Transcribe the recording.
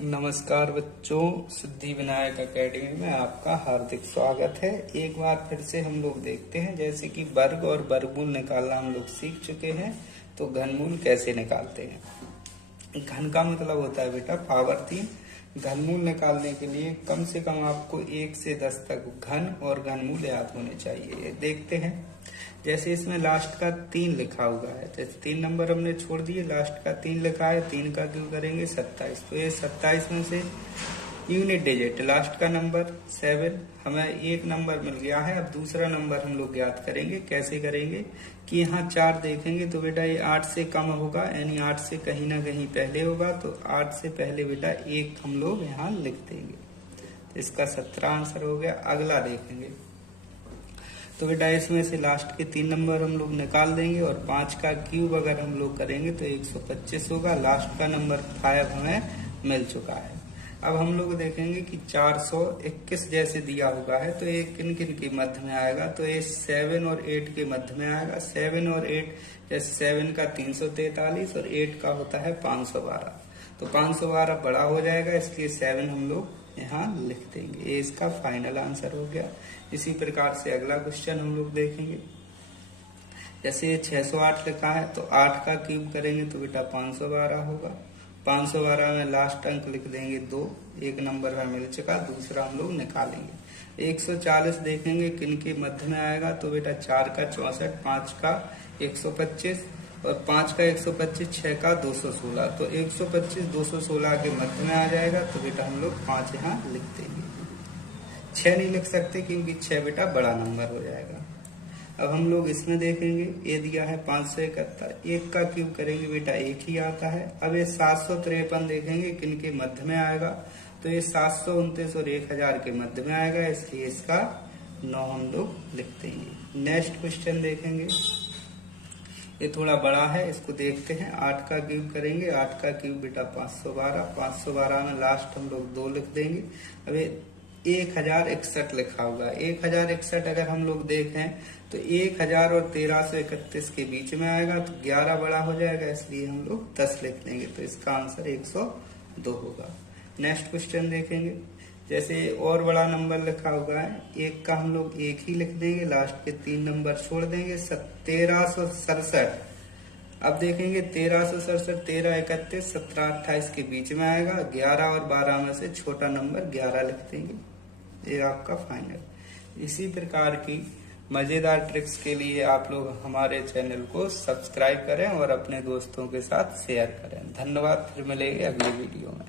नमस्कार बच्चों, सिद्धि विनायक एकेडमी में आपका हार्दिक स्वागत है। एक बार फिर से हम लोग देखते हैं, जैसे कि वर्ग और वर्गमूल निकालना हम लोग सीख चुके हैं, तो घनमूल कैसे निकालते हैं। घन का मतलब होता है बेटा पावर 3। घनमूल निकालने के लिए कम से कम आपको 1 से 10 तक घन और घनमूल याद होने चाहिए। देखते हैं, जैसे इसमें लास्ट का 3 लिखा हुआ है, जैसे 3 नंबर हमने छोड़ दिए, लास्ट का 3 लिखा है, 3 का क्यों करेंगे 27। तो ये 27 में से यूनिट डिजिट लास्ट का नंबर 7, हमें एक नंबर मिल गया है। अब दूसरा नंबर हम लोग याद करेंगे। कैसे करेंगे कि यहाँ 4 देखेंगे तो बेटा ये 8 से कम होगा, यानी 8 से कहीं ना कहीं पहले होगा, तो 8 से पहले बेटा 1 हम लोग यहाँ लिख देंगे। तो इसका 17 आंसर हो गया। अगला देखेंगे तो बेटा इसमें से लास्ट के 3 नंबर हम लोग निकाल देंगे और 5 का क्यूब अगर हम लोग करेंगे तो 125 होगा। लास्ट का नंबर 5 हमें मिल चुका है। अब हम लोग देखेंगे कि 421 जैसे दिया हुआ है तो ये किन किन के मध्य में आएगा, तो ये 7 और 8 के मध्य में आएगा। 7 और 8, जैसे 7 का 343 और 8 का होता है 512, तो 512 बड़ा हो जाएगा, इसलिए 7 हम लोग यहाँ लिख देंगे। ये इसका फाइनल आंसर हो गया। इसी प्रकार से अगला क्वेश्चन हम लोग देखेंगे। जैसे 608 लिखा है तो 8 का क्यूब करेंगे तो बेटा 512 होगा। 512 में लास्ट अंक लिख देंगे 2, एक नंबर में मिल चुका, दूसरा हम लोग निकालेंगे। 140 देखेंगे किन के मध्य में आएगा, तो बेटा 4 का 64, 5 का 125 और 5 का 125, 6 का 216, तो 125 216 के मध्य में आ जाएगा, तो बेटा हम लोग 5 यहाँ लिख देंगे। 6 नहीं लिख सकते क्योंकि 6 बेटा बड़ा नंबर हो जाएगा। अब हम लोग इसमें देखेंगे, ये दिया है 571, 1 का क्यूब करेंगे बेटा 1 ही आता है। अब ये 753 देखेंगे किन के मध्य में आएगा, तो ये 729 और 1000 के मध्य में आएगा, इसलिए इसका 9 हम लोग लिख देंगे। नेक्स्ट क्वेश्चन देखेंगे, ये थोड़ा बड़ा है, इसको देखते हैं। 8 का क्यूब करेंगे, 8 का क्यूब बेटा 512, 512 में लास्ट हम लोग 2 लिख देंगे। अब 1061 लिखा हुआ है। 1061 अगर हम लोग देखें तो 1000 और 1331 के बीच में आएगा, तो 11 बड़ा हो जाएगा, इसलिए हम लोग 10 लिख देंगे, तो इसका आंसर 102 होगा। नेक्स्ट क्वेश्चन देखेंगे, जैसे और बड़ा नंबर लिखा हुआ है, 1 का हम लोग 1 ही लिख देंगे, लास्ट के 3 नंबर छोड़ देंगे। 1367, अब देखेंगे 1367, 1331, 1728 के बीच में आएगा, 11 और 12 में से छोटा नंबर 11 लिख देंगे। ये आपका फाइनल। इसी प्रकार की मजेदार ट्रिक्स के लिए आप लोग हमारे चैनल को सब्सक्राइब करें और अपने दोस्तों के साथ शेयर करें। धन्यवाद, फिर मिलेंगे अगली वीडियो में।